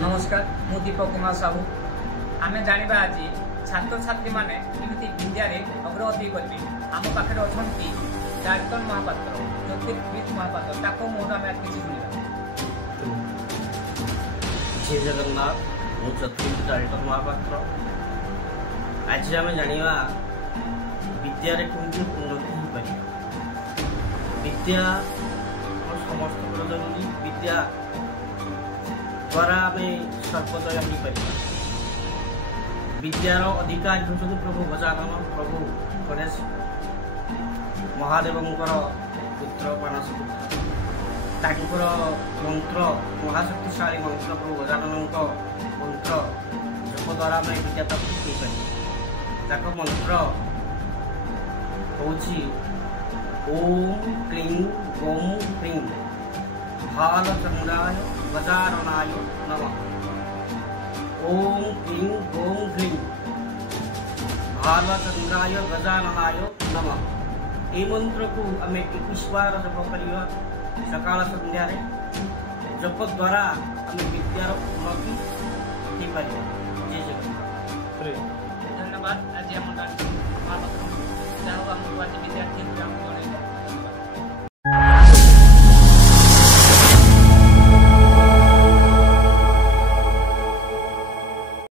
नमस्कार मु दीपक कुमार साहू आम जाना आज छात्र छात्री मैंने केमी विद्यार अग्रगति करेंगे। आम पाखे अच्छा डाक्टर महापात्र ज्योतिर्विद महापात्र मुहर आम किसी शुणा। जय जगन्नाथ मु ज्योतिर्विद डाक्टर महापात्र। आज आम जाना विद्यार केमती उन्नति हो पार। विद्या समस्त जरूरी। विद्या द्वारा आम सर्वोदय हो पार। विद्यार अधिकारी होती प्रभु गजानन प्रभु गणेश महादेव पुत्र मानस पुत्र मंत्र महाशक्तिशाली मंत्र प्रभु गजानन मंत्र जप द्वारा आम विद्या प्राप्त हो पार। मंत्र हूँ ओम क्लीं गौं क्लीं भालचंद्राय गजाननाय नमः। ओम क्लीं गौं क्लीं भालचंद्राय गजाननाय नमः। ये मंत्र को आम 21 बार जप करिया सकाळ संध्या जप द्वारा आम विद्यार उन्नति हो पार। जय जगन्नाथ। धन्यवाद। आज आम विद्यार्थी